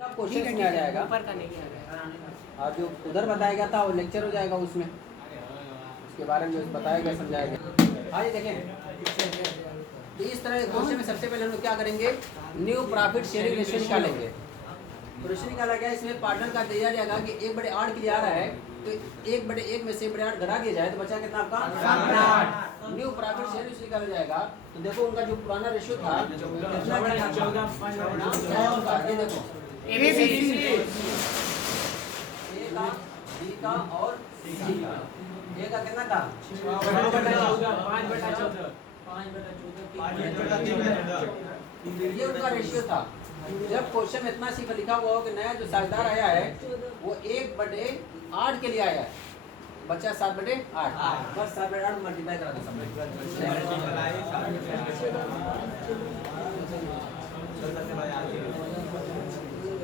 Question में आ जाएगा ऊपर का नहीं आ जाएगा और जो उधर बताया गया था वो लेक्चर हो जाएगा उसमें, उसके बारे में जो बताया गया समझाएगा। आइए देखें, तो इस तरह के क्वेश्चन में सबसे पहले हम लोग क्या करेंगे, न्यू प्रॉफिट शेयरिंग रेशियो निकालेंगे। तो रेशियो निकाला गया, इसमें पार्टनर का दिया जाएगा कि 1/8 के लिए आ रहा है, तो 1/1 में से 1/8 घटा दिया जाए तो बचा कितना आपका न्यू प्रॉफिट शेयरिंग रेशियो निकाला जाएगा। तो देखो उनका जो पुराना रेशियो था कितना था, ये देखो ए का, बी का और सी का। ए का कितना था 5/14, ये उनका रेशियो था। जब क्वेश्चन में इतना सिर्फ लिखा हुआ हो कि नया जो साझेदार आया है वो 1/8 के लिए आया है, बच्चा 7/8, बस 7/8 मल्टीप्लाई करा दो सब में।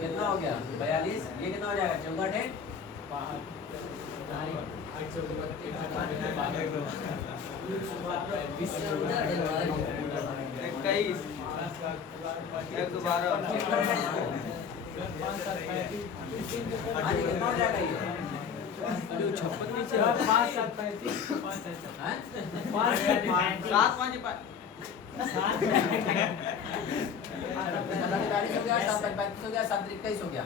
कितना हो गया 42, ये कितना हो जाएगा 14 कितना हो जाएगा ये 56 नीचे 45 हो गया, 7/35 हो गया, 7/21 हो गया।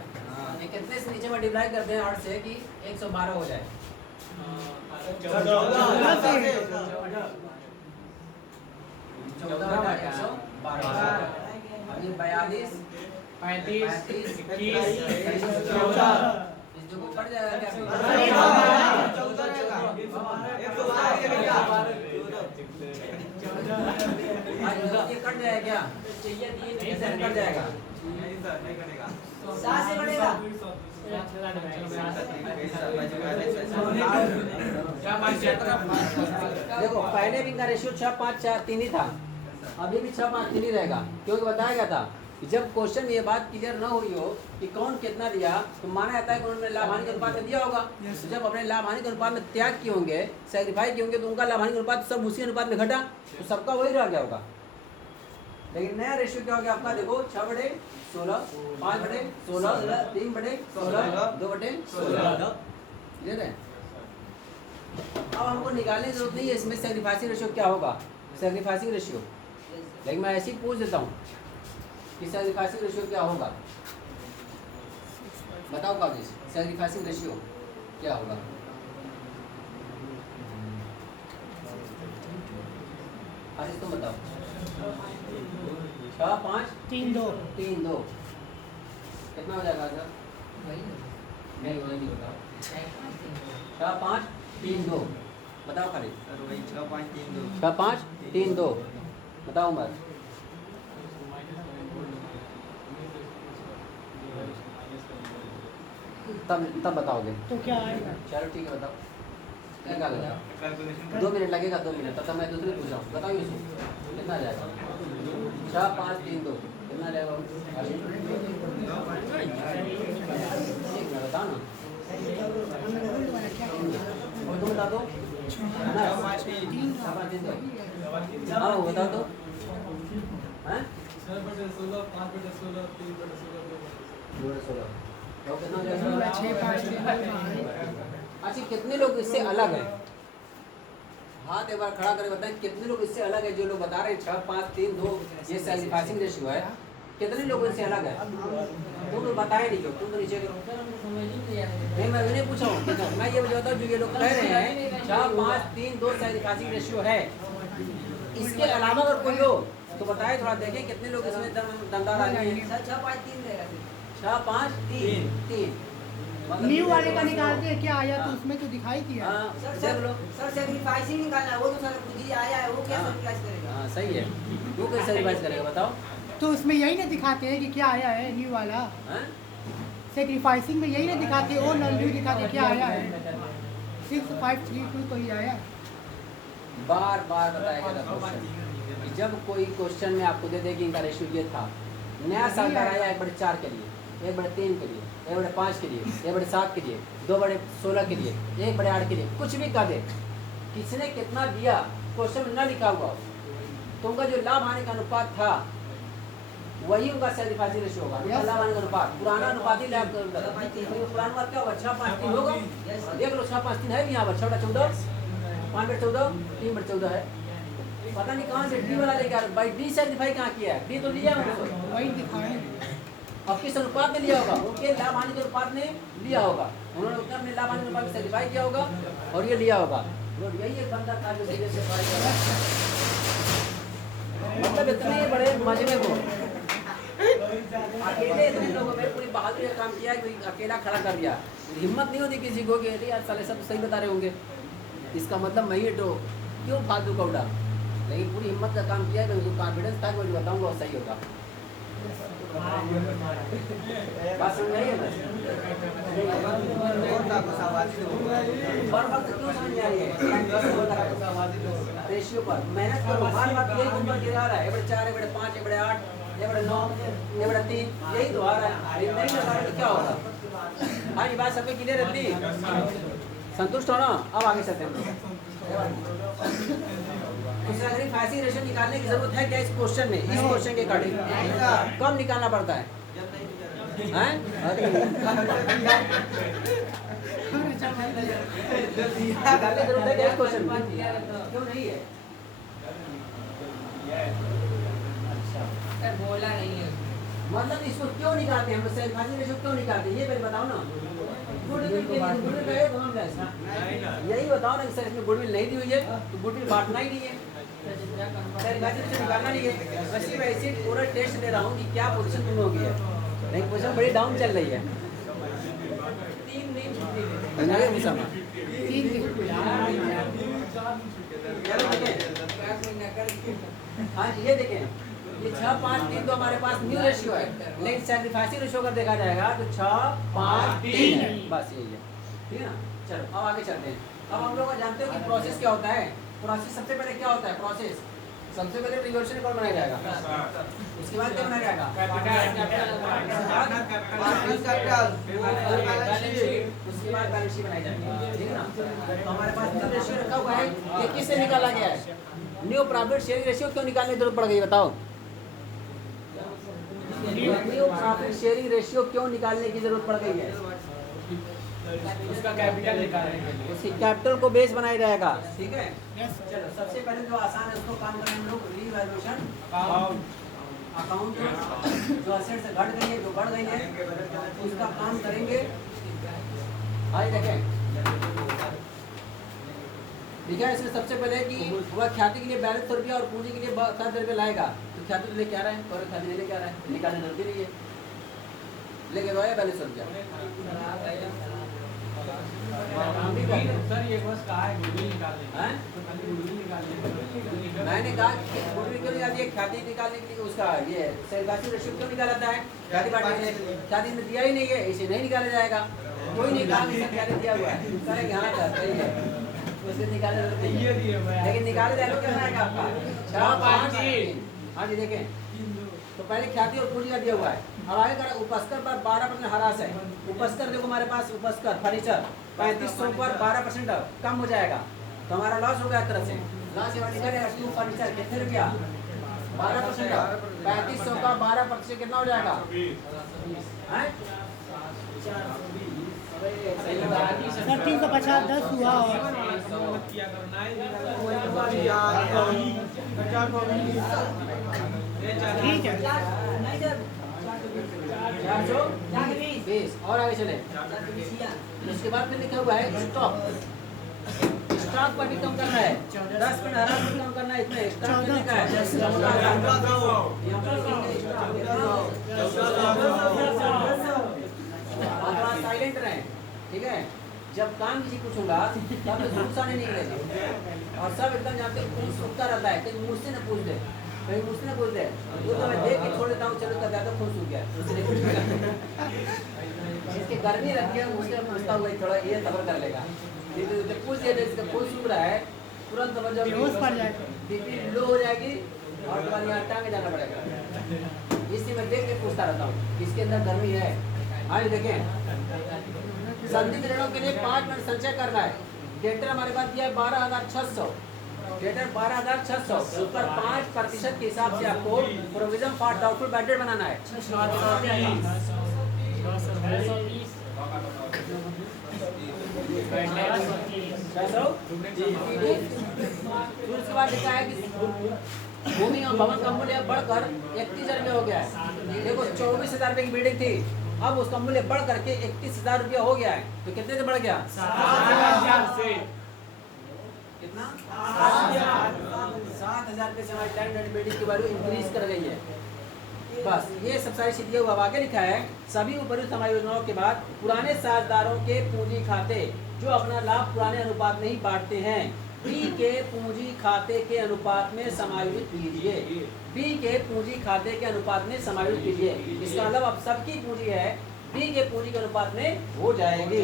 ये कितने से नीचे मल्टीप्लाई करते हैं 8 से कि 112 हो जाए। 14/112। अभी 42, 35, 21, 14 इस जो को कट जाएगा क्या, ये कट जाएगा क्या, कैसे कट जाएगा, 7 से कटेगा देखो पहले भी इनका रेशियो 6-5-4-3 ही था, अभी भी 6-5-3 ही रहेगा, क्योंकि बताया गया था कि जब क्वेश्चन में ये बात क्लियर न हुई हो कि कौन कितना दिया तो माना जाता है कि उन्होंने लाभ हानि के अनुपात में दिया होगा। तो जब अपने लाभ हानि के अनुपात में त्याग किए होंगे, सैक्रिफाई किए होंगे, तो उनका लाभ हानि के अनुपात सब उसी अनुपात में घटा, तो सबका वही रह गया होगा। लेकिन नया रेशियो क्या हो गया आपका, देखो 6/16, 5/16, 3/16, 2/16। क्लियर है। अब हमको निकालने की जरूरत नहीं है इसमें सैक्रिफाइसिंग रेशियो क्या होगा, सैक्रिफाइसिंग रेशियो, लेकिन मैं ऐसे ही पूछ देता हूँ कि सैक्रिफाइसिंग रेशियो क्या होगा, बताओ काबिज, सैक्रिफाइसिंग रेशियो क्या होगा। आशीष तुम बताओ। 6, 5, 3, 2 कितना हो जाएगा सर, नहीं वही नहीं बताओ। 6, 5, 3, 2 बताओ खाली, 6, 5, 3, 2 बताओ उमर। तब बताओगे तो क्या आएगा, चलो ठीक है बताओ क्या लगेगा, 2 मिनट लगेगा, 2 मिनट, तब तक मैं दूसरे पूछ रहा हूँ, बताओ यूसुफ कितना आ जाएगा। 6, 5, 3, 2 कितना आ जाएगा, बताओ ना, और तुम बता दो, हाँ बता दो, हैं 2/16 अच्छा कितने लोग इससे अलग हैं, हाथ एक बार खड़ा करके बताएं कितने लोग इससे अलग है, जो लोग बता रहे हैं 6, 5, 3, 2 ये सैक्रिफाइसिंग रेशियो है, कितने लोग इससे अलग है, तुम तो बताए नहीं, क्यों तुम तो नीचे नहीं, मैं नहीं पूछा हूँ, मैं ये बताता हूँ जो ये लोग कह रहे हैं 6, 5, 3, 2 सैक्रिफाइसिंग रेशियो है, इसके अलावा अगर कोई हो तो बताए, थोड़ा देखें कितने लोग इसमें दमदार आदमी हैं। 6, 5, 3 रहेगा, 6, 5, 3 न्यू वाले का निकालते हैं क्या आया तो उसमें तो दिखाई दिया। सर सैक्रिफाइसिंग निकालना है, वो तो सर खुद ही आया है, वो क्या सैक्रिफाइस करेगा। हाँ सही है, वो कैसे सैक्रिफाइस करेगा बताओ। तो उसमें यही ना दिखाते हैं कि क्या आया है न्यू वाला, सैक्रिफाइसिंग में यही ना दिखाते, वो न्यू दिखाते क्या आया है, 6, 5, 3, 2 तो ही आया। बार बार बताया गया क्वेश्चन कि जब कोई क्वेश्चन में आपको दे देगी इनका रेशियो ये था, नया साझेदार आया 1/4 के लिए, 1/3 के लिए, 1/5 के लिए, 1/7 के लिए, 2/16 के लिए, 1/8 के लिए, कुछ भी कह दे, किसने कितना दिया क्वेश्चन में न लिखा हुआ, तो उनका जो लाभ हानि का अनुपात था वही उनका सेक्रीफाइसिंग रेशियो होगा, Yes. लाभ हानि का अनुपात, पुराना अनुपात ही लाभ का पुराना अनुपात क्या होगा, 6-5-3 होगा। देख लो 6-5-3 है भी यहाँ पर, 6/14, 5/14, 3/14 है। पता नहीं कहाँ से डी वाला लेके आ रहे, भाई डी सेक्रीफाई कहाँ किया है, डी तो लिया है उन्होंने। वही दिखाएं। अब किस अनुपात में लिया होगा, उनके लाभ हानि के अनुपात में लिया होगा, उन्होंने उतना अपने लाभ हानि के अनुपात में सेक्रीफाई किया होगा और ये लिया होगा। और यही एक बंदा था जो सीधे से फाइल कर रहा है। मतलब इतने बड़े मजमे को अकेले इतने लोगों में पूरी बहादुरी का काम किया है, कोई अकेला खड़ा कर दिया। हिम्मत नहीं होती किसी को कि अरे यार साले सब सही बता रहे होंगे, इसका मतलब मैं ही तो क्यों फालतू का उड़ा, लेकिन पूरी हिम्मत का काम किया है, उनको कॉन्फिडेंस था कि मैं जो बताऊंगा वो सही होगा। बात समझ आई है ना? वक्त क्यों समझ में आ रही है? रेशियो पर मेहनत करो, हर बात यही ऊपर गिरा रहा है, 4, 5, 8, 9, 3, यही तो आ रहा है। नहीं लगा तो क्या होगा? हाँ ये बात सबको क्लियर रहती, संतुष्ट हो ना? अब आगे चलते हैं। सेक्रीफाइसिंग रेशियो निकालने की जरूरत है क्या इस क्वेश्चन में, इस क्वेश्चन के अकॉर्डिंग कब निकालना पड़ता है? हैं? निकालने की जरूरत है क्या इस क्वेश्चन में? क्यों नहीं है? अच्छा बोला नहीं है, मतलब इसको क्यों निकालते हैं हम, सेक्रीफाइसिंग रेशियो क्यों निकालते हैं ये पहले बताओ ना। गुडविल के लिए गुडविल का है कौन है? यही बताओ ना कि सर इसमें गुडविल नहीं दी हुई है तो गुडविल बांटना ही नहीं है, सेक्रीफाइसिंग रेशियो निकालना नहीं है। वैसे वैसे पूरा टेस्ट ले रहा हूँ कि क्या पोजीशन तुम होगी है, लेकिन पोजीशन बड़ी डाउन चल रही है। 3 दिन नहीं मुसलमान हाँ ये देखें, ये 6-5-3 तो हमारे पास न्यू रेशियो है, लेकिन सेक्रीफाइसिंग रेशियो अगर देखा जाएगा तो 6-5-3 है, बस यही है। ठीक है ना? चलो अब आगे चलते हैं। अब हम लोग जानते हो कि प्रोसेस क्या होता है। प्रोसेस सबसे पहले क्या होता है, प्रोसेस सबसे पहले रिवॉल्यूशन अकाउंट बनाया जाएगा, उसके बाद क्या बनाया जाएगा, उसके बाद बैलेंस शीट बनाई जाएगी। ठीक है ना? तो हमारे पास न्यू रेशियो रखा हुआ है, ये किससे निकाला गया है? न्यू प्रॉफिट शेयरिंग रेशियो क्यों निकालने की जरूरत पड़ गई बताओ? न्यू प्रॉफिट शेयरिंग रेशियो क्यों निकालने की जरूरत पड़ गई है? उसका कैपिटल निकालेंगे, उसकी कैपिटल को बेस बनाया जाएगा। ठीक है, Yes. चलो सबसे पहले जो आसान है उसको काम करें हम लोग, रीवैल्यूएशन अकाउंट जो असेट से घट गई है, जो बढ़ गई है उसका काम करेंगे। आइए देखें, लिखा है इसमें सबसे पहले कि वह ख्याति के लिए 4200 रुपया और पूंजी के लिए 7 रुपये लाएगा। तो ख्याति तो लेके आ रहा है और ख्याति नहीं लेके आ रहा है, निकालने जरूरत ही नहीं है, लेके दो 4200 रुपया। सर ये बस कहा है गुडविल निकालने हैं? तो खाली गुडविल निकालने मैंने कहा कि गुडविल क्यों निकालती है, ख्याति निकालने के लिए उसका ये सेक्रीफाइसिंग रेशियो क्यों निकाला जाता है? ख्याति बांटने के लिए। ख्याति ने दिया ही नहीं है, इसे नहीं निकाला जाएगा। कोई नहीं कहा कि ख्याति दिया हुआ है, करेंगे हाँ सही है, उससे निकाले जरूरत नहीं है। लेकिन निकाले जाए क्या आएगा आपका 6-5-3। हाँ जी देखें, तो पहले ख्याति और पूंजी का दिया हुआ है। अब आगे कर उपस्कर पर 12% हरास है। उपस्कर देखो हमारे पास उपस्कर फर्नीचर 3500 पर 12% कम हो जाएगा, तो हमारा लॉस हो गया एक तरह से। लॉस ये निकलेगा टू फर्नीचर कितने रुपया 12%, 3500 का 12% कितना हो जाएगा? हैं? सर 350 10 हुआ होगा। ठीक है। नहीं सर 420 और आगे चले। उसके बाद में लिखा हुआ है स्टॉक, स्टॉक पर भी कम करना है, 10% हरा पर कम करना है। इसमें स्टॉक कितने का है? साइलेंट रहें, ठीक है? जब काम किसी पूछूंगा तब तो गुस्सा नहीं निकलेगा, और सब एकदम जानते हैं पुलिस रुकता रहता है, कहीं मुझसे न पूछ दे, कहीं मुझसे न पूछ दे, वो तो मैं देख के छोड़ देता हूँ, चलो कर तो खुश हो गया, उसने जिसकी गर्मी रखी है उससे पूछता हुआ थोड़ा ये सबर कर लेगा, जब पूछ दिया इसका कोई सूख रहा है तुरंत बीपी लो हो जाएगी और तुम्हारी यहाँ टांगे जाना पड़ेगा। इसलिए मैं देख के पूछता रहता हूँ इसके अंदर गर्मी है। आइए देखें, संदिग्ध ऋणों के लिए 5 मिनट संचय करना है। डेटर हमारे पास दिया है 12,600, डेटर 12,600 ऊपर 5% के हिसाब से आपको provision for doubtful bad debt बनाना है। 600 फिर उसके बाद लिखा है कि भूमि और भवन का मूल्य बढ़कर 31,000 रुपये हो गया है। देखो 24,000 रुपये की बिल्डिंग थी, अब उसका मूल्य बढ़ करके 31,000 रुपये हो गया है। तो कितने से बढ़ गया? 7,000 से। कितना? 7,000 रुपये से हमारी लैंड एंड बिल्डिंग की वैल्यू इंक्रीज कर गई है। बस ये सब सारी चीजें अब आगे लिखा है। सभी उपयुक्त समायोजनों के बाद पुराने साझेदारों के पूंजी खाते जो अपना लाभ पुराने अनुपात में ही बांटते हैं, बी के पूंजी खाते के अनुपात में समायोजित कीजिए। बी के पूंजी खाते के अनुपात में समायोजित कीजिए। इसका मतलब अब सबकी पूंजी है, बी के पूंजी के अनुपात में हो जाएगी।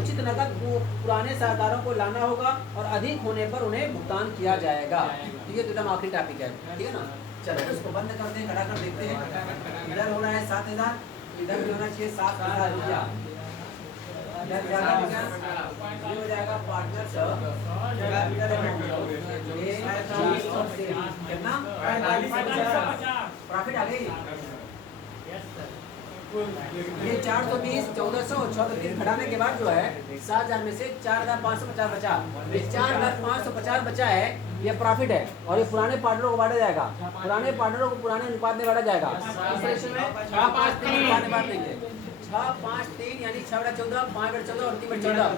उचित नकद पुराने साझेदारों को लाना होगा और अधिक होने पर उन्हें भुगतान किया जाएगा। ये तो एकदम आखिरी टॉपिक है, ठीक है ना। चलो इसको बंद करते हैं, खड़ा कर देखते हैं। इधर हो रहा है 7,000, इधर भी होना चाहिए 7,000 रुपया। इधर ज्यादा हो गया, ये हो जाएगा पार्टनर कितना? प्रॉफिट आ गई। ये 420, 1400 और 603 घटाने के बाद जो है 7,000 में से 4,550 बचा। ये 4,550 बचा है, ये प्रॉफिट है और ये पुराने पार्टनरों को बांटा जाएगा। पुराने पार्टनरों को पुराने अनुपात में बांटा जाएगा। इस रेशो में 6-5-3 बांट देंगे। 6-5-3 यानी 6/14, 5/14 और 3/14।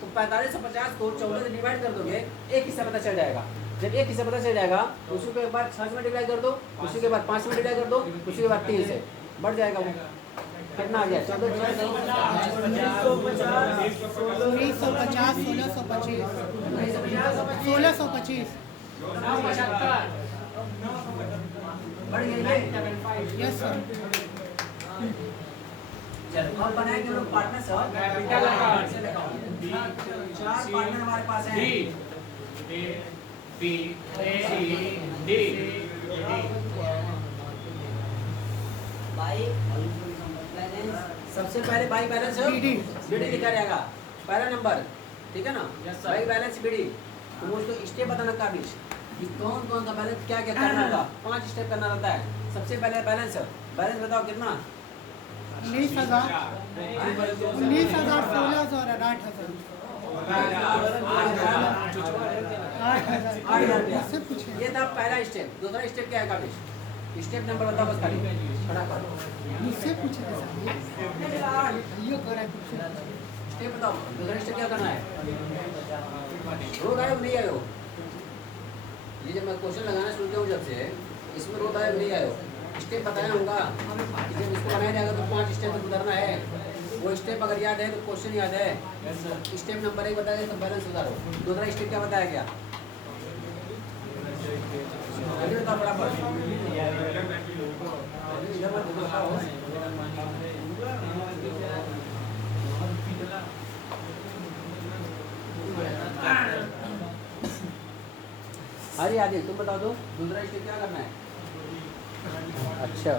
तो 4550 को 14 से डिवाइड कर दोगे, एक हिस्सा पता चल जाएगा। जब एक हिस्सा पता चल जाएगा उसी के बाद 6 से मल्टीप्लाई कर दो, उसी के बाद 5 से मल्टीप्लाई कर दो, उसी के बाद 3 से बढ़ जाएगा। वो कितना आ गया? 14,650, 1650, 1625 बढ़ गया। Yes sir. चलो अब बनाएंगे हम लोग पार्टनर सब। Capital account. 4 पार्टनर हमारे पास हैं। डी बाई बैलेंस सबसे पहले बाई बैलेंस बीडी लिखा रहेगा पहला नंबर, ठीक है ना। Yes, sir. By balance BD. तो मुझको स्टेप बताना काबिश कि कौन कौन सा बैलेंस क्या क्या करना होगा। 5 स्टेप करना रहता है। सबसे पहले बैलेंस बताओ कितना? 19,000, 19,000, 16,000 और 8,000। 8,000 रुपया। मुझसे पूछे। ये था पहला स्टेप। दूसरा स्टेप क्या है काबिश? स्टेप नंबर बताओ बस खाली खड़ा करो। मुझसे पूछे थे सर। ये करा है मुझसे। स्टेप बताओ। दूसरा स्टेप क्या करना है? रोज आयोग नहीं आयो। ये जब मैं क्वेश्चन लगाना शुरू किया हूँ जब से, इसमें रोज आयोग नहीं आयो। स्टेप बताया होगा कि जब इसको बनाया जाएगा तो 5 स्टेप तक गुजरना है। वो स्टेप अगर याद है तो क्वेश्चन याद है। स्टेप नंबर 1 बताया तो बैलेंस उतारो। दूसरा स्टेप क्या बताया गया? जल्दी बताओ फटाफट। इधर मत बताओ। अरे आदिल तुम बताओ तो दूसरा स्टेप क्या करना है? अच्छा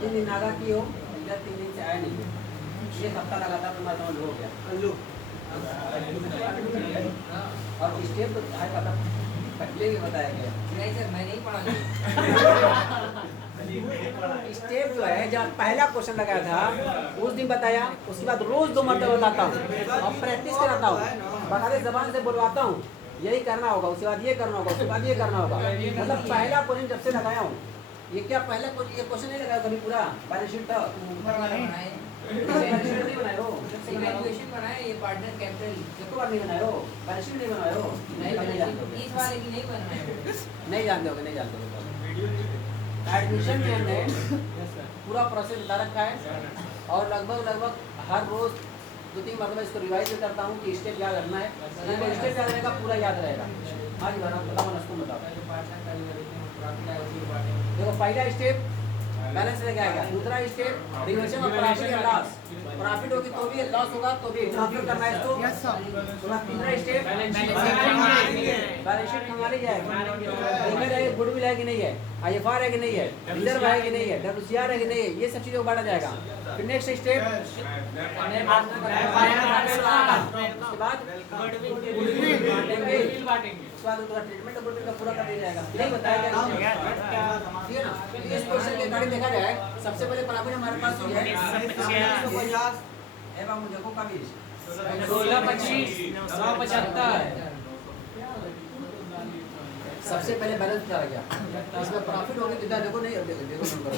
तीन दिन नागा की हो या 3 दिन से आया नहीं, ये हफ्ता लगातार तुम्हारा समझ हो गया। और स्टेप तो है पता पहले भी बताया गया। नहीं सर मैं नहीं पढ़ा। स्टेप जो है जब पहला क्वेश्चन लगाया था उस दिन बताया, उसके बाद रोज 2 मरतबा बताता हूँ और प्रैक्टिस कराता हूँ, बताते जबान से बोलवाता हूँ। यही करना होगा, उसके बाद ये करना होगा, उसके बाद ये करना होगा। मतलब पहला क्वेश्चन जब से लगाया हूँ, ये क्या पहला ये क्वेश्चन नहीं लगाया कभी पूरा बैलेंस शीट था नहीं बनाए हो, इवैल्यूएशन बनाया ये पार्टनर कैपिटल एक बार नहीं बनाए हो, बैलेंस शीट नहीं बनाए हो, नहीं बनाया इस वाले की नहीं बनाया। नहीं जानते होगे, नहीं जानते होगे। एडमिशन में हमने पूरा प्रोसेस बता रखा है और लगभग हर रोज 2-3 मरतबा इसको रिवाइज भी करता हूँ कि स्टेप याद रखना है। स्टेप याद रहेगा पूरा याद रहेगा। हाँ जी बताओ नस्कुम बताओ। देखो पहला स्टेप बैलेंस लेके आएगा, दूसरा step reversion of profit and loss, profit होगी तो भी, लॉस होगा तो भी। ट्रांसफर करना है इसको। Yes sir. तो तीसरा स्टेप बैलेंस शीट खंगाल ली जाएगी। देखा जाएगा गुडविल है कि नहीं है, IFR है कि नहीं है, रिजर्व है कि नहीं है, WCR है कि नहीं है, ये सब चीजों को बांटा जाएगा। फिर नेक्स्ट स्टेप उसके बाद उसका ट्रीटमेंट गुडविल का पूरा कर दिया जाएगा। नहीं बताया गया ठीक है ना। इस क्वेश्चन के अकॉर्डिंग देखा जाए, सबसे पहले प्रॉफिट हमारे पास ही है 950 एवं देखो कभी 1625 975। सबसे पहले बैलेंस चला गया, इसमें प्रॉफिट होगी कितना देखो। नहीं देखो नंबर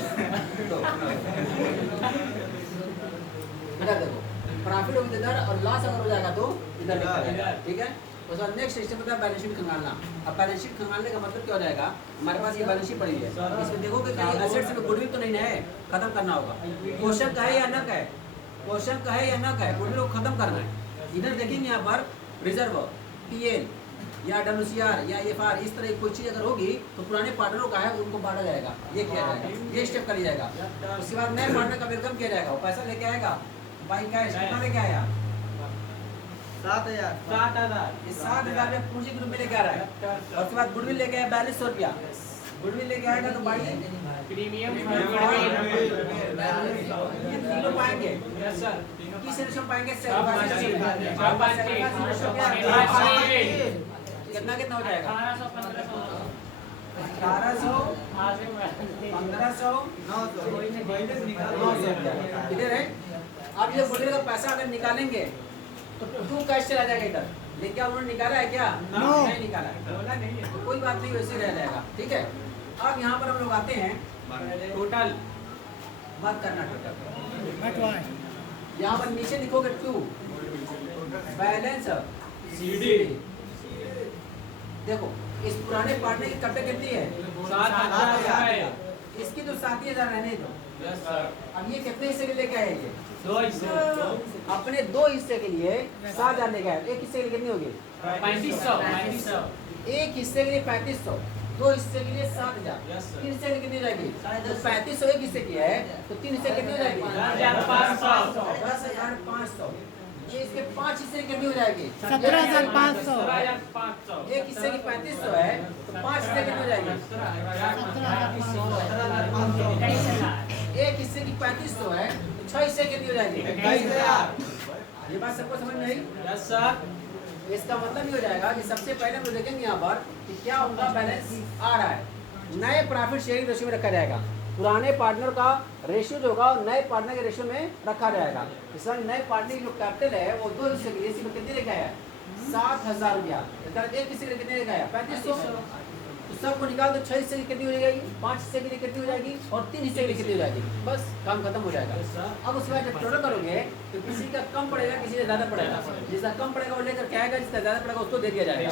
इधर देखो प्रॉफिट होगी इधर, और लॉस अगर हो जाएगा तो इधर लिखा जाएगा। ठीक है। उसके बाद नेक्स्ट स्टेप होता है बैलेंस शीट खंगालना। अब बैलेंस शीट खंगालने का मतलब क्या हो जाएगा, हमारे पास ये बैलेंस शीट पड़ी है, इसमें देखो कि कहीं एसेट्स में गुडविल तो नहीं है, खत्म करना होगा। क्वेश्चन का है या न का है, क्वेश्चन का है या न का है, गुडविल को खत्म करना है। इधर देखेंगे यहाँ पर रिजर्व, PL या WCR या IFR इस तरह की कोई चीज अगर होगी तो पुराने पार्टनरों का है उनको बांटा जाएगा, ये किया जाएगा, ये स्टेप कर लिया जाएगा। उसके बाद नए पार्टनर का वेलकम किया जाएगा, वो पैसा लेके आएगा, बाई कैश कितना लेके आया 7000 इस 7000 में पूंजी के रूप में लेके आ रहा है। और उसके बाद गुडविल लेके आया 4200 रुपया, गुडविल लेके आएगा तो बाई प्रीमियम ये तीनों पाएंगे। Yes sir. किस रेशो में पाएंगे, कितना कितना हो जाएगा 1800 1500 900 इधर है। अब ये गुडविल का पैसा अगर निकालेंगे तो टू कैश चला जाएगा इधर, लेकिन क्या उन्होंने निकाला है क्या? नहीं निकाला है, तो कोई बात नहीं, वैसे रह जाएगा। ठीक है। अब यहाँ पर हम लोग आते हैं टोटल बात करना टोटल। बटवाए यहाँ पर नीचे लिखोगे 2 बैलेंस CD। देखो इस पुराने पार्टनर की कट्टे कितनी है 7000। इसकी तो 7000 रहने दो। Yes sir. अब ये कितने हिस्से के लेके आए ये 2 हिस्से अपने 2 हिस्से के लिए 7000 लेके आए। एक हिस्से के लिए कितनी होगी 3500 एक हिस्से के लिए 3500, 2 हिस्से के लिए 7000, Yes, sir. 3 हिस्से के लिए कितनी हो जाएगी तो 3500 एक हिस्से की है तो 3 हिस्से कितनी हो जाएगी 10500। ये इसके 5 हिस्से की कितनी हो जाएगी 17,500 एक हिस्से की 3500 है तो 5 हिस्से कितनी हो जाएगी एक हिस्से की 3500 है तो 6 हिस्से कितनी हो जाएगी 21000। ये बात सबको समझ में आई? Yes sir. इसका मतलब ये हो जाएगा कि सबसे पहले हम लोग देखेंगे यहाँ पर कि क्या उनका बैलेंस आ रहा है। नए प्रॉफिट शेयरिंग रेशियो में रखा जाएगा, पुराने पार्टनर का रेशियो जो होगा नए पार्टनर के रेशियो में रखा जाएगा। इसलिए नए पार्टनर की जो कैपिटल है वो 2 हिस्से के लिए इसमें कितने लेके आया 7000 रुपया, एक हिस्से के लिए कितने लेके आया 3500। तो सबको निकाल दो, 6 हिस्से की कितनी हो जाएगी 5 हिस्से के लिए कितनी हो जाएगी और 3 हिस्से के लिए कितनी हो जाएगी, बस काम खत्म हो जाएगा। अब उसके बाद जब टोटल करोगे तो किसी का कम पड़ेगा किसी का ज्यादा पड़ेगा, जिसका कम पड़ेगा वो लेकर के आएगा, जिसका ज्यादा पड़ेगा उसको दे दिया जाएगा।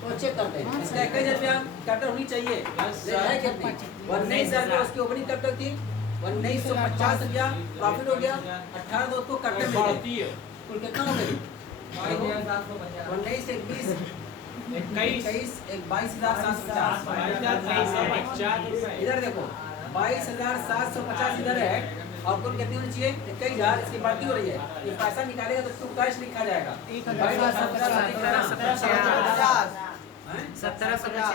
तो चेक करते हैं इसका 21,000 रुपया कैपिटल होनी चाहिए, है कितनी 19,000 रुपया उसकी ओपनिंग कैपिटल थी, 1950 रुपया प्रॉफिट हो गया, 18 तो उसको कैपिटल मिल गया, कुल कितना हो गई 19 से 20 21 एक 22,750। इधर देखो 22,750 इधर है और कुल कितनी होनी चाहिए 21,000, इसकी बढ़ती हो रही है। ये पैसा निकालेगा तो टू कैश लिखा जाएगा 1750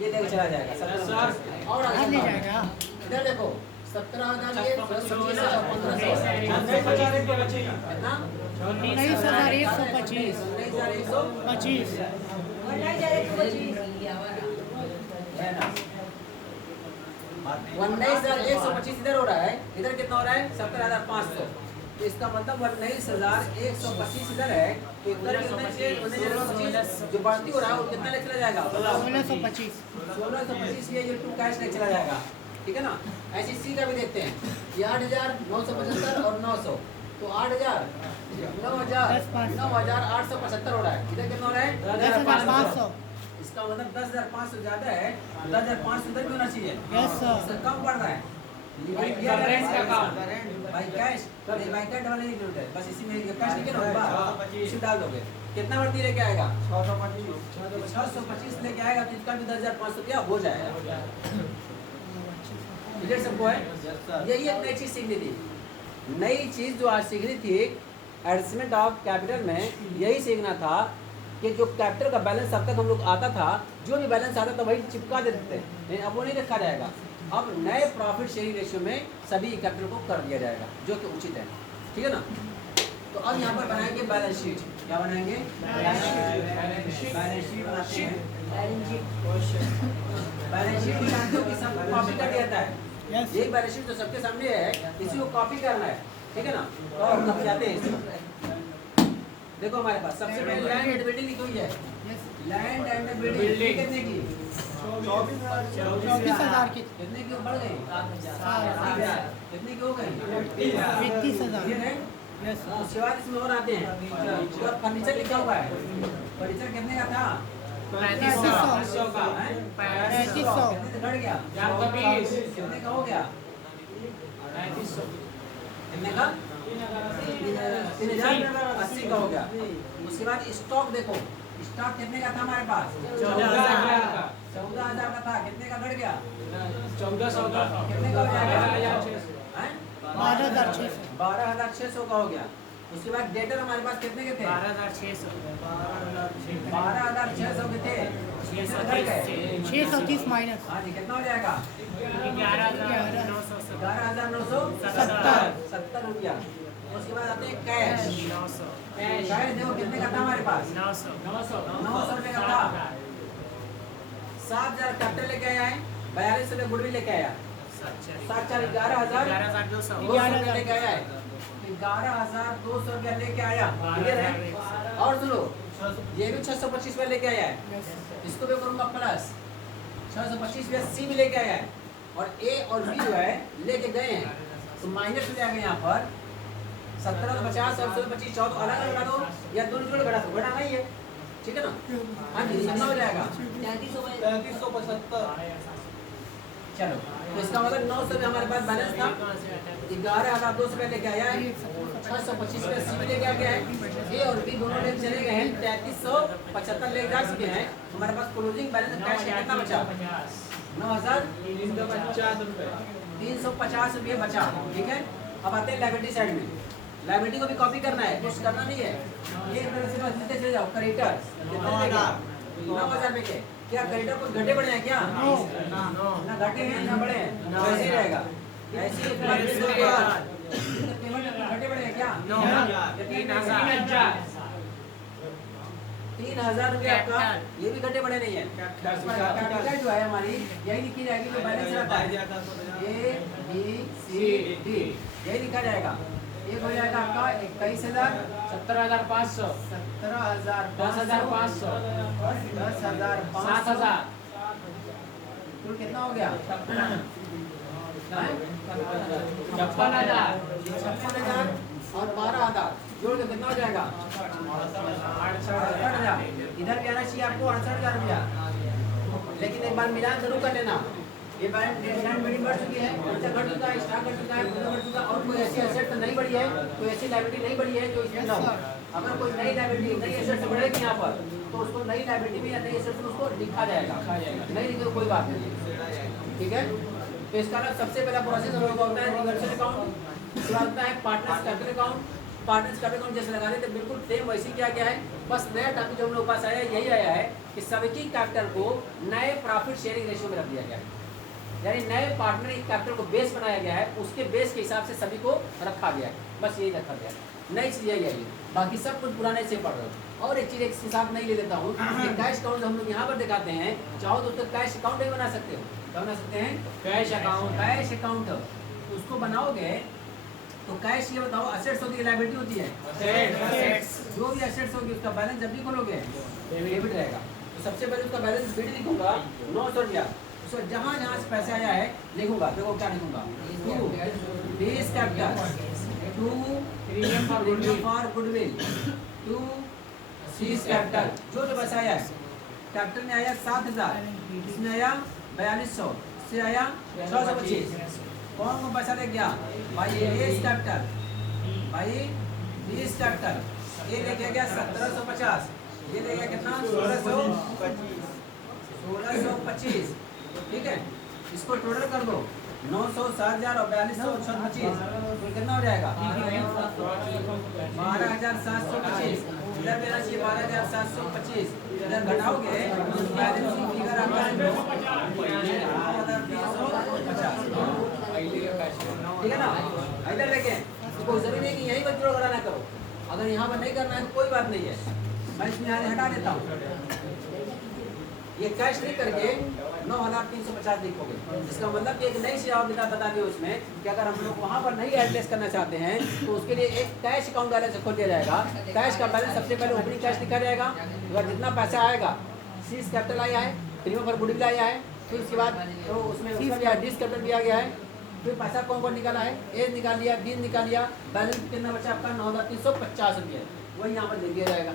ये लेके चला जाएगा 17,000 और आगे ले जाएगा इधर देखो 17,000 ये 1500 कितना 19,125 19,125 इधर हो रहा है, इधर कितना हो रहा है 17,500। तो इसका मतलब 19,125 इधर है तो इधर कितना चाहिए 19,125 जो बढ़ती हो रहा है वो कितना ले चला जाएगा 1625 ये टू कैश ले चला जाएगा। ठीक है ना। ऐसे सी का भी देखते हैं ये 8,975 और 900 तो 8,000 9,875 हो रहा है, इधर कितना हो रहा है 10,500 इसका मतलब 10,500 ज्यादा है, 10,500 इधर भी होना चाहिए, यस सर इससे कम पड़ रहा है भाई कैश भाई कैश डालने की जरूरत है, बस इसी में कैश लिखे ना इसी डाल दोगे कितना बढ़ती लेके आएगा 625 लेके आएगा तो इसका भी 10,500 रुपया हो जाएगा। क्लियर सबको है? यही एक नई चीज सीखनी थी नई चीज़ जो आज सीखनी थी एडजस्टमेंट ऑफ कैपिटल में, यही सीखना था कि जो कैपिटल का बैलेंस अब तक हम लोग आता था, जो भी बैलेंस आता था वही चिपका देते थे, लेकिन अब वो नहीं रखा जाएगा। अब नए प्रॉफिट शेयरिंग रेशियो में सभी कैपिटल को कर दिया जाएगा, जो कि उचित है, ठीक है ना। तो अब यहाँ पर बनाएंगे बैलेंस शीट। क्या बनाएंगे? बैलेंस शीट बनाते हैं। बैलेंस शीट जानते हो कि सब कॉपी कर दिया जाता है। Yes. ये बैलेंस शीट तो सबके सामने है, इसी को कॉपी करना है, ठीक है ना। तो हम कब जाते हैं इसको। देखो हमारे पास सबसे पहले लैंड एंड बिल्डिंग लिखी हुई है। Yes. लैंड एंड बिल्डिंग कितने की? 24,000 की। कितने की बढ़ गई? 7,000। कितने की हो गई? 33,000। ये है। Yes. उसके बाद इसमें और आते हैं। उसके बाद फर्नीचर लिखा हुआ है। फर्नीचर कितने का था? 3500 का हैं? 3500। कितने से घट गया? 420। कितने का हो गया? 3500 कितने का? 3,080 का हो गया। उसके बाद स्टॉक देखो, स्टॉक कितने का था हमारे पास? 14,000 का। 14,000 का था, कितने का घट गया? 1400 का। कितने का हो जाएगा? 12,600। हैं? 12,600। 12,600 का हो गया। उसके बाद डेटर हमारे पास कितने के थे? 12,600। 12,600 के थे। कितने घट गए? 630 माइनस हाँ जी, कितना हो जाएगा? 11,970। 11,970 रुपया। उसके बाद आते हैं कैश। 900। कैश देखो कितने का था हमारे पास? 900। 900 रुपये का था। 7,000 कैपिटल लेके आया है, 42 रुपये गुडविल लेके आया, 7,4 11,000 11,200। 200 रुपये लेके आया है, 11,200 रुपया लेके आया, क्लियर है। और सुनो, ये भी 625 रुपये लेके आया है, इसको भी करूँगा प्लस 625 रुपया सी भी लेके आया है, और ए और बी जो है लेके गए हैं, तो माइनस हो जाएगा यहाँ पर 17 तो 50 और 25 14 अलग अलग लगा दो या दोनों जोड़ घटा दो, घटाना ही है, ठीक है ना। हाँ जी, कितना हो जाएगा? 3375। चलो, तो इसका मतलब 900 रुपये हमारे पास बैलेंस था, 11,200 रुपये लेके आया है, 625 रुपये सी भी लेके आ गया है, ए और बी दोनों लेके चले गए हैं, 3375 लेके जा चुके हैं। हमारे पास क्लोजिंग बैलेंस कैश कितना बचा? 9,350 रुपये। 350 रुपये बचा, ठीक है। अब आते हैं लायबिलिटी साइड में। लायबिलिटी को भी कॉपी करना है, कुछ करना नहीं है, ये तरह से बस लिखते चले जाओ। क्रेडिटर कितने देगा? 9,000 रुपये के। क्या क्रेडिटर कुछ घटे बढ़े हैं क्या? ना घटे हैं ना बढ़े हैं, वैसे ही रहेगा। ऐसे ही पेमेंट घटे बढ़े हैं क्या? 3,000। 3,000 रुपये आपका, ये भी घटे बढ़े नहीं है। कैपिटल जो है हमारी यही लिखी जाएगी, जो बैलेंस रहता है ए बी सी डी, यही लिखा जाएगा। एक हो जाएगा आपका 21,000, 17,500। 17,000, 10,500। 10,000, 7,000। कुल कितना हो गया? 56,000। 56,000 और 12,000 जोड़ के कितना हो जाएगा? 68,000। इधर भी आना चाहिए आपको 68,000 रुपया, लेकिन एक बार मिलान जरूर कर लेना। ये लैंड बिल्डिंग बढ़ चुकी है, खर्चा घट चुका है, स्टॉक घट चुका है, बढ़ चुका है, और कोई ऐसी एसेट तो नहीं बढ़ी है, कोई ऐसी लायबिलिटी नहीं बढ़ी है जो इसमें ना हो। अगर कोई नई लायबिलिटी नई एसेट बढ़ेगी यहाँ पर, तो उसको नई लायबिलिटी में या नई एसेट में उसको लिखा जाएगा, नहीं लिखे तो कोई बात नहीं, ठीक है। तो इसका ना सबसे पहला प्रोसेस हम लोग का होता है रिवर्सल अकाउंट, उसके बाद होता है partners capital account. Partners capital account जैसे लगाने थे बिल्कुल सेम वैसे क्या क्या है, बस नया टॉपिक जो हम लोग पास आया यही आया है कि सभी कैपिटल को नए प्रॉफिट शेयरिंग रेशियो में रख दिया गया है, यानी नए पार्टनर कैपिटल को बेस बनाया गया है, उसके बेस के हिसाब से सभी को रखा गया है, बस यही रखा गया है। नई चीज़ यही है, बाकी सब कुछ पुराने से पढ़ रहे हो। और एक चीज़ एक साथ नहीं ले लेता हूँ, कैश अकाउंट हम लोग यहाँ पर दिखाते हैं, चाहो तो उसको कैश अकाउंट नहीं बना सकते हो, क्या बना सकते हैं? Cash account. कैश अकाउंट उसको बनाओगे तो कैश ये बताओ असेट्स होती है लायबिलिटी होती है? Assets। जो भी असेट्स होगी उसका बैलेंस जब भी खोलोगे डेबिट रहेगा। तो सबसे पहले उसका बैलेंस शीट लिखूंगा 900 रुपया, उसको जहाँ जहाँ से पैसे आया है लिखूंगा, देखो क्या लिखूंगा, to base capital, to premium for goodwill, to cease capital, जो जो पैसा आया है। कैपिटल में आया 7,000, इसमें आया 4,200, से आया 625। कौन कौन पैसा ले गया भाई? बेस कैपिटल, भाई बेस कैपिटल, ये लेके गया 1,750, ये ले गया कितना? 1,625, ठीक है। इसको टोटल कर दो, 900 7,000 और 4200 25 तो कितना हो जाएगा 12,725 इधर मेरा चाहिए 12,725 इधर घटाओगे बैलेंसिंग फिगर आपका 9,350 ठीक है ना। इधर देखें तो कोई जरूरी नहीं कि यहीं पर जोड़ घटाना करो, अगर यहाँ पर नहीं करना है तो कोई बात नहीं है, मैं इसमें आगे हटा देता हूँ। ये कैश नहीं करके 9,350 लिखोगे, इसका मतलब कि एक नई जवाब बता दी उसमें कि अगर हम लोग वहाँ पर नहीं एडजस्ट करना चाहते हैं तो उसके लिए एक कैश अकाउंट बैलेंस खोल दिया जाएगा। कैश का बैलेंस सबसे पहले ओपनिंग कैश लिखा जाएगा, अगर जितना पैसा आएगा सीज कैपिटल आया है, प्रीमियम पर गुडविल आया है, फिर उसके बाद तो उसमें डिस कैपिटल दिया गया है, फिर पैसा कौन कौन निकाला है, ए निकाल लिया, बी निकाल लिया, बैलेंस कितना बचा आपका 9,350 रुपये, वही यहाँ पर दे दिया जाएगा।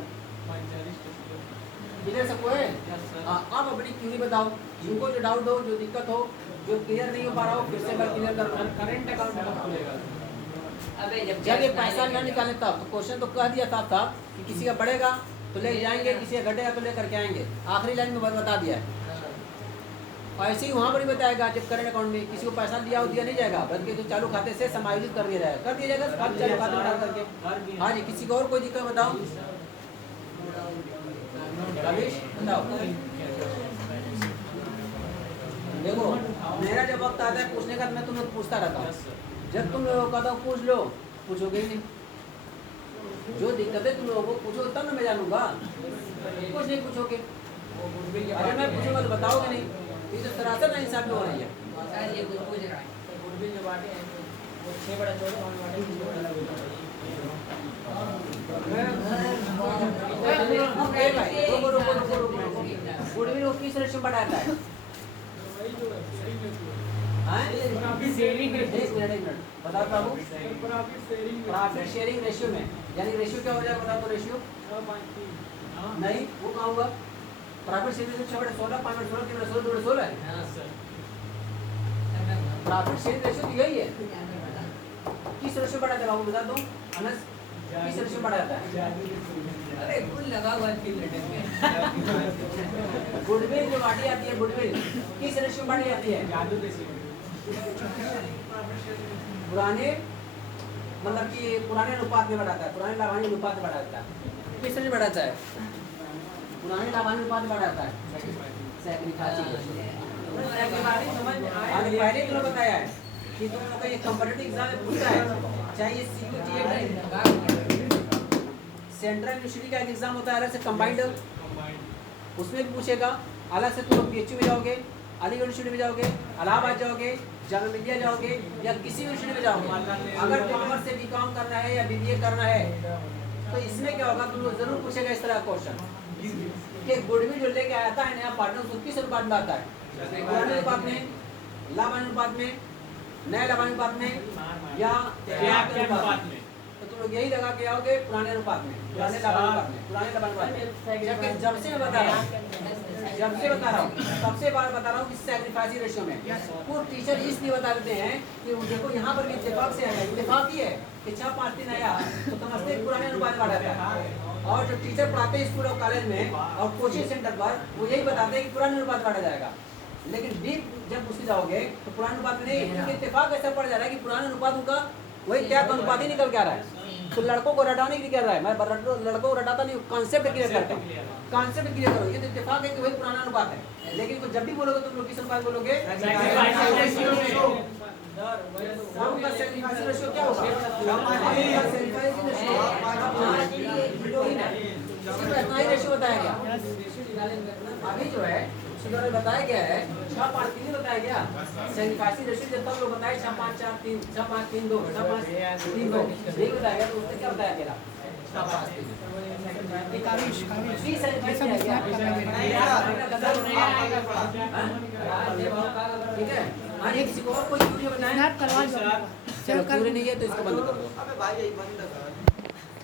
क्लियर सबको है? अब अपनी क्यूरी बताओ, जिनको जो डाउट हो, जो दिक्कत हो, जो क्लियर नहीं हो पा रहा हो, फिर से मैं क्लियर कर रहा हूँ। करंट अकाउंट कब खुलेगा? अबे जब ये पैसा न निकाले तब तो क्वेश्चन तो कह दिया था कि किसी का बढ़ेगा तो ले जाएंगे, किसी का घटेगा तो लेकर के आएंगे, आखिरी लाइन में बता दिया है। और ऐसे ही वहाँ पर भी बताएगा जब करंट अकाउंट में किसी को पैसा दिया हो दिया नहीं जाएगा, बल्कि तो चालू खाते से समायोजित कर दिया जाएगा, चालू खाते में डाल करके। हाँ जी, किसी को और कोई दिक्कत बताओ, रवीश बताओ। देखो मेरा जब वक्त आता है पूछने का तो मैं तुम लोग पूछता रहता हूँ, जब तुम लोगों का तो पूछ लो, पूछोगे ही नहीं, जो दिक्कत है तुम लोगों को पूछो तब ना मैं जानूंगा, कुछ नहीं पूछोगे, अरे मैं पूछूंगा तो बताओगे नहीं, ये तो सरासर ना इंसाफ हो रही है। सर ये कुछ पूछ रहा है गुडविल जो बांटे हैं वो 6/14 और बांटे 6/14। गुडविल को किस रेशियो बढ़ाता है? शेयरिंग एक मिनट बताता हूँ, प्रॉफिट शेयरिंग रेशियो में, यानी रेशियो क्या हो जाएगा बता दो, रेशियो नहीं वो कहाँ हुआ, प्रॉफिट शेयरिंग 6/16 5/16 3/16 2/16 है, प्रॉफिट शेयरिंग रेशियो तो यही है। किस रेशियो बढ़ाता है बाबू बता दो, अनस किस रेशियो बढ़ाता है? अरे फुल लगा हुआ है गुडविल जो बांटी जाती है, गुडविल किस रेशियो में बांटी जाती है? पुराने मतलब कि पुराने अनुपात में बढ़ाता है, पुराने लाभांश अनुपात में बढ़ाता है, किस रेशियो में बढ़ाता है? पुराने लाभांश अनुपात में बढ़ाता है, पहले तुमने बताया है कि तुम लोग का ये कॉम्पिटिटिव एग्जाम में पूछा है, चाहे ये सेंट्रल यूनिवर्सिटी का एक एग्जाम होता है अलग से कंबाइंड, उसमें भी पूछेगा, अलग से तुम PHU में जाओगे, अलीगढ़ यूनिवर्सिटी में जाओगे, इलाहाबाद जाओगे, जामिया मिलिया जाओगे या किसी यूनिवर्सिटी में जाओगे, अगर कॉमर्स से BCom करना है या BBA करना है तो इसमें क्या होगा, तुम लोग जरूर पूछेगा इस तरह का क्वेश्चन कि गुडविल जो लेके आया था नया पार्टनर उसको किस अनुपात में आता है, पुराने अनुपात में, लाभांश अनुपात में, नए लाभांश अनुपात में या अनुपात में? तो तुम लोग यही लगा के आओगे पुराने अनुपात में, पुराने लाभांश अनुपात में, पुराने लाभांश अनुपात में। जब से मैं बता रहा हूँ, सबसे बार बता रहा हूँ कि सैक्रिफाइस रेशियो में वो टीचर इसलिए बता देते हैं कि देखो यहाँ पर भी इत्तेफाक से आया, इत्तेफाक ही है कि 6-5-3 आया तो समझते हैं पुराने अनुपात में बढ़ा था, और जो टीचर पढ़ाते हैं स्कूल और कॉलेज में और कोचिंग सेंटर पर वो यही बताते हैं कि पुराने अनुपात बढ़ा जाएगा, लेकिन डीप जब उसके जाओगे तो पुराने अनुपात में नहीं, क्योंकि इत्तेफाक ऐसा पड़ जा रहा है कि पुराने अनुपात उनका वही त्याग अनुपात ही निकल के आ रहा है। तो लड़कों को रटाने के लिए कर रहा है, मैं लड़कों को रटाता नहीं, कॉन्सेप्ट क्लियर करता हूँ, कॉन्सेप्ट क्लियर करो, ये तो इत्तेफाक है कि वही पुराना अनुपात है, लेकिन तो जब भी बोलोगे तुम लोग किस अनुपात बोलोगे, उनका सैक्रिफाइस रेशियो क्या होगा, इतना ही रेशियो बताया गया अभी जो है उसी द्वारा बताया गया है, 6-5-3 बताया गया, सैक्रिफाइस रेशियो जब तक लोग बताए 6-5-4-3 6-5-3-2 6-5-3-2 यही बताया गया, तो उसने क्या बताया गया 6-5-3 ठीक है। आगे किसी को और कोई क्यूरी बताएं, चलो क्यूरी नहीं है तो इसको बंद कर दो।